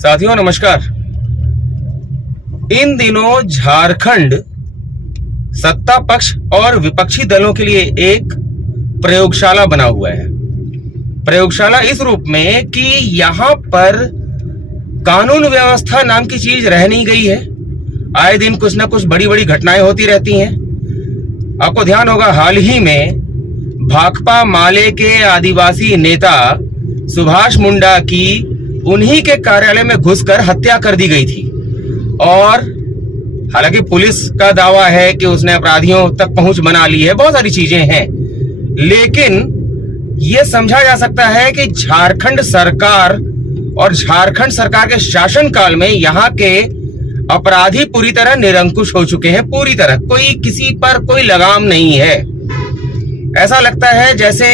साथियों नमस्कार। इन दिनों झारखंड सत्ता पक्ष और विपक्षी दलों के लिए एक प्रयोगशाला बना हुआ है। प्रयोगशाला इस रूप में कि यहाँ पर कानून व्यवस्था नाम की चीज रह नहीं गई है। आए दिन कुछ ना कुछ बड़ी बड़ी घटनाएं होती रहती हैं। आपको ध्यान होगा, हाल ही में भाकपा माले के आदिवासी नेता सुभाष मुंडा की उन्हीं के कार्यालय में घुसकर हत्या कर दी गई थी। और हालांकि पुलिस का दावा है कि उसने अपराधियों तक पहुंच बना ली है, बहुत सारी चीजें हैं, लेकिन यह समझा जा सकता है कि झारखंड सरकार और झारखंड सरकार के शासनकाल में यहाँ के अपराधी पूरी तरह निरंकुश हो चुके हैं। पूरी तरह कोई किसी पर कोई लगाम नहीं है। ऐसा लगता है जैसे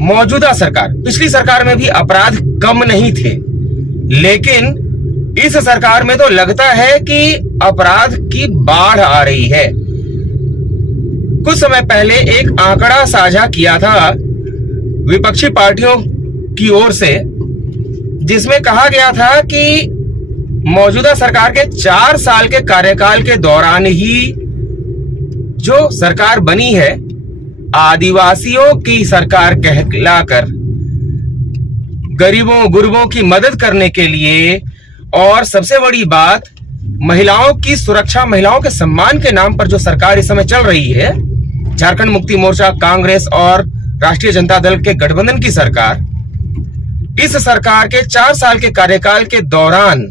मौजूदा सरकार, पिछली सरकार में भी अपराध कम नहीं थे, लेकिन इस सरकार में तो लगता है कि अपराध की बाढ़ आ रही है। कुछ समय पहले एक आंकड़ा साझा किया था विपक्षी पार्टियों की ओर से, जिसमें कहा गया था कि मौजूदा सरकार के 4 साल के कार्यकाल के दौरान ही जो सरकार बनी है, आदिवासियों की सरकार कहलाकर गरीबों गुरबों की मदद करने के लिए, और सबसे बड़ी बात महिलाओं की सुरक्षा, महिलाओं के सम्मान के नाम पर जो सरकार इस समय चल रही है, झारखंड मुक्ति मोर्चा, कांग्रेस और राष्ट्रीय जनता दल के गठबंधन की सरकार, इस सरकार के 4 साल के कार्यकाल के दौरान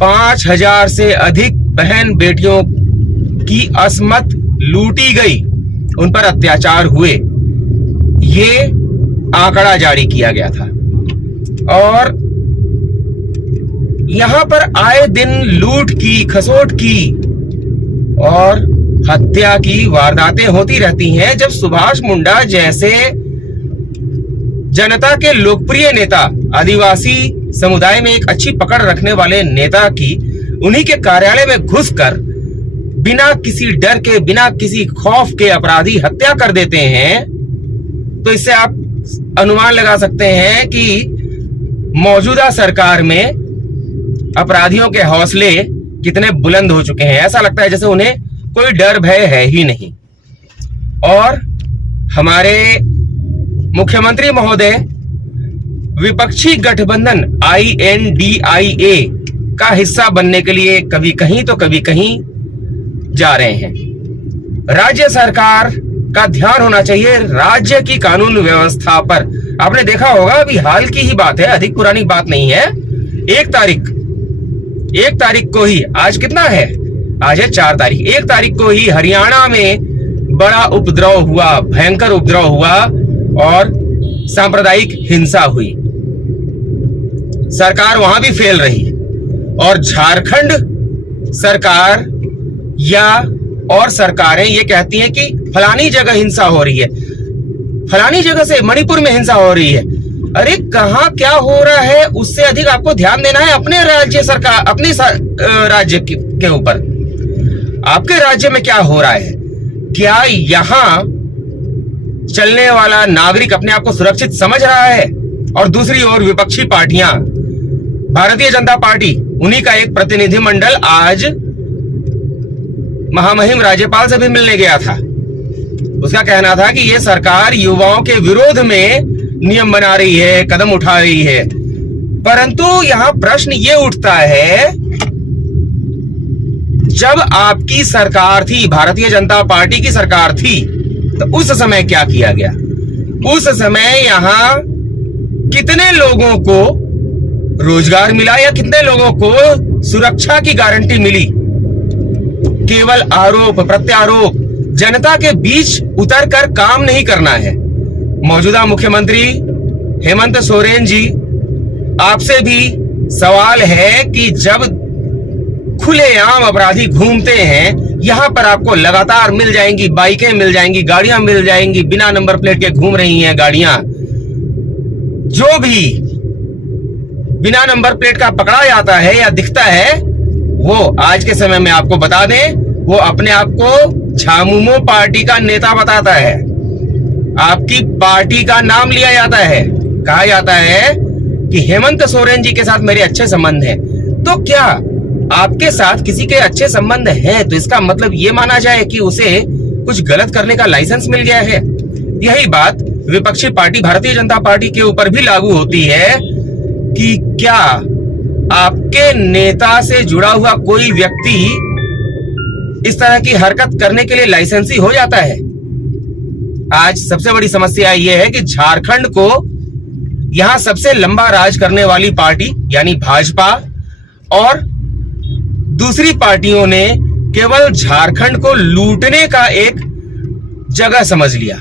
5000 से अधिक बहन बेटियों की असमत लूटी गई, उन पर अत्याचार हुए, ये आंकड़ा जारी किया गया था। और यहां पर आए दिन लूट की, खसोट की और हत्या की वारदातें होती रहती हैं। जब सुभाष मुंडा जैसे जनता के लोकप्रिय नेता, आदिवासी समुदाय में एक अच्छी पकड़ रखने वाले नेता की उन्हीं के कार्यालय में घुसकर बिना किसी डर के, बिना किसी खौफ के अपराधी हत्या कर देते हैं, तो इससे आप अनुमान लगा सकते हैं कि मौजूदा सरकार में अपराधियों के हौसले कितने बुलंद हो चुके हैं। ऐसा लगता है जैसे उन्हें कोई डर भय है ही नहीं। और हमारे मुख्यमंत्री महोदय विपक्षी गठबंधन INDIA का हिस्सा बनने के लिए कभी कहीं तो कभी कहीं जा रहे हैं। राज्य सरकार का ध्यान होना चाहिए राज्य की कानून व्यवस्था पर। आपने देखा होगा, अभी हाल की ही बात है, अधिक पुरानी बात नहीं है। 1 तारीख को ही, आज कितना है, आज है 4 तारीख, 1 तारीख को ही हरियाणा में बड़ा उपद्रव हुआ, भयंकर उपद्रव हुआ और सांप्रदायिक हिंसा हुई। सरकार वहां भी फेल रही और झारखंड सरकार या और सरकारें ये कहती हैं कि फलानी जगह हिंसा हो रही है, फलानी जगह से मणिपुर में हिंसा हो रही है। अरे कहां क्या हो रहा है, उससे अधिक आपको ध्यान देना है अपने राज्य सरकार, अपने राज्य के ऊपर। आपके राज्य में क्या हो रहा है, क्या यहां चलने वाला नागरिक अपने आप को सुरक्षित समझ रहा है? और दूसरी ओर विपक्षी पार्टियां, भारतीय जनता पार्टी, उन्हीं का एक प्रतिनिधिमंडल आज महामहिम राज्यपाल से भी मिलने गया था। उसका कहना था कि यह सरकार युवाओं के विरोध में नियम बना रही है, कदम उठा रही है। परंतु यहां प्रश्न ये उठता है, जब आपकी सरकार थी, भारतीय जनता पार्टी की सरकार थी, तो उस समय क्या किया गया? उस समय यहां कितने लोगों को रोजगार मिला या कितने लोगों को सुरक्षा की गारंटी मिली? केवल आरोप प्रत्यारोप, जनता के बीच उतरकर काम नहीं करना है। मौजूदा मुख्यमंत्री हेमंत सोरेन जी, आपसे भी सवाल है कि जब खुलेआम अपराधी घूमते हैं, यहां पर आपको लगातार मिल जाएंगी बाइकें, मिल जाएंगी गाड़ियां, मिल जाएंगी बिना नंबर प्लेट के घूम रही हैं गाड़ियां। जो भी बिना नंबर प्लेट का पकड़ा जाता है या दिखता है, वो आज के समय में आपको बता दें, वो अपने आप को झामुमो पार्टी का नेता बताता है। आपकी पार्टी का नाम लिया जाता है, कहा जाता है कि हेमंत सोरेन जी के साथ मेरे अच्छे संबंध हैं, तो क्या आपके साथ किसी के अच्छे संबंध हैं तो इसका मतलब ये माना जाए कि उसे कुछ गलत करने का लाइसेंस मिल गया है? यही बात विपक्षी पार्टी भारतीय जनता पार्टी के ऊपर भी लागू होती है कि क्या आपके नेता से जुड़ा हुआ कोई व्यक्ति इस तरह की हरकत करने के लिए लाइसेंसी हो जाता है? आज सबसे बड़ी समस्या यह है कि झारखंड को यहां सबसे लंबा राज करने वाली पार्टी यानी भाजपा और दूसरी पार्टियों ने केवल झारखंड को लूटने का एक जगह समझ लिया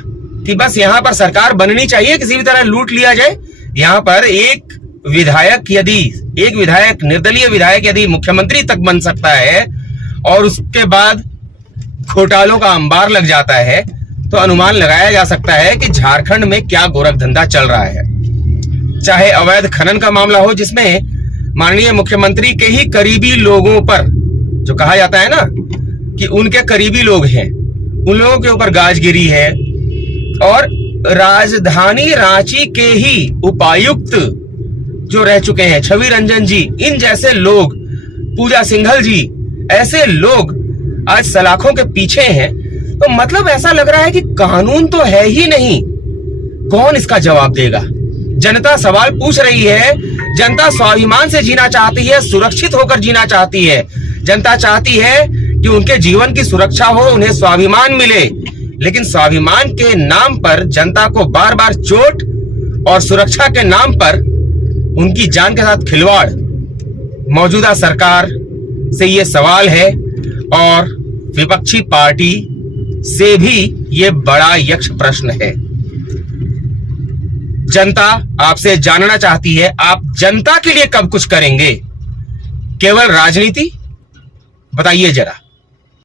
कि बस यहां पर सरकार बननी चाहिए, किसी भी तरह लूट लिया जाए। यहां पर एक विधायक निर्दलीय विधायक यदि मुख्यमंत्री तक बन सकता है और उसके बाद घोटालों का अंबार लग जाता है, तो अनुमान लगाया जा सकता है कि झारखंड में क्या गोरख धंधा चल रहा है। चाहे अवैध खनन का मामला हो, जिसमें माननीय मुख्यमंत्री के ही करीबी लोगों पर, जो कहा जाता है ना कि उनके करीबी लोग हैं, उन लोगों के ऊपर गाजगिरी है, और राजधानी रांची के ही उपायुक्त जो रह चुके हैं छवि रंजन जी, इन जैसे लोग, पूजा सिंघल जी, ऐसे लोग आज सलाखों के पीछे हैं। तो मतलब ऐसा लग रहा है कि कानून तो है ही नहीं, कौन इसका जवाब देगा? जनता सवाल पूछ रही है। जनता स्वाभिमान से जीना चाहती है, सुरक्षित होकर जीना चाहती है। जनता चाहती है कि उनके जीवन की सुरक्षा हो, उन्हें स्वाभिमान मिले, लेकिन स्वाभिमान के नाम पर जनता को बार बार चोट और सुरक्षा के नाम पर उनकी जान के साथ खिलवाड़, मौजूदा सरकार से ये सवाल है और विपक्षी पार्टी से भी ये बड़ा यक्ष प्रश्न है। जनता आपसे जानना चाहती है, आप जनता के लिए कब कुछ करेंगे? केवल राजनीति? बताइए जरा।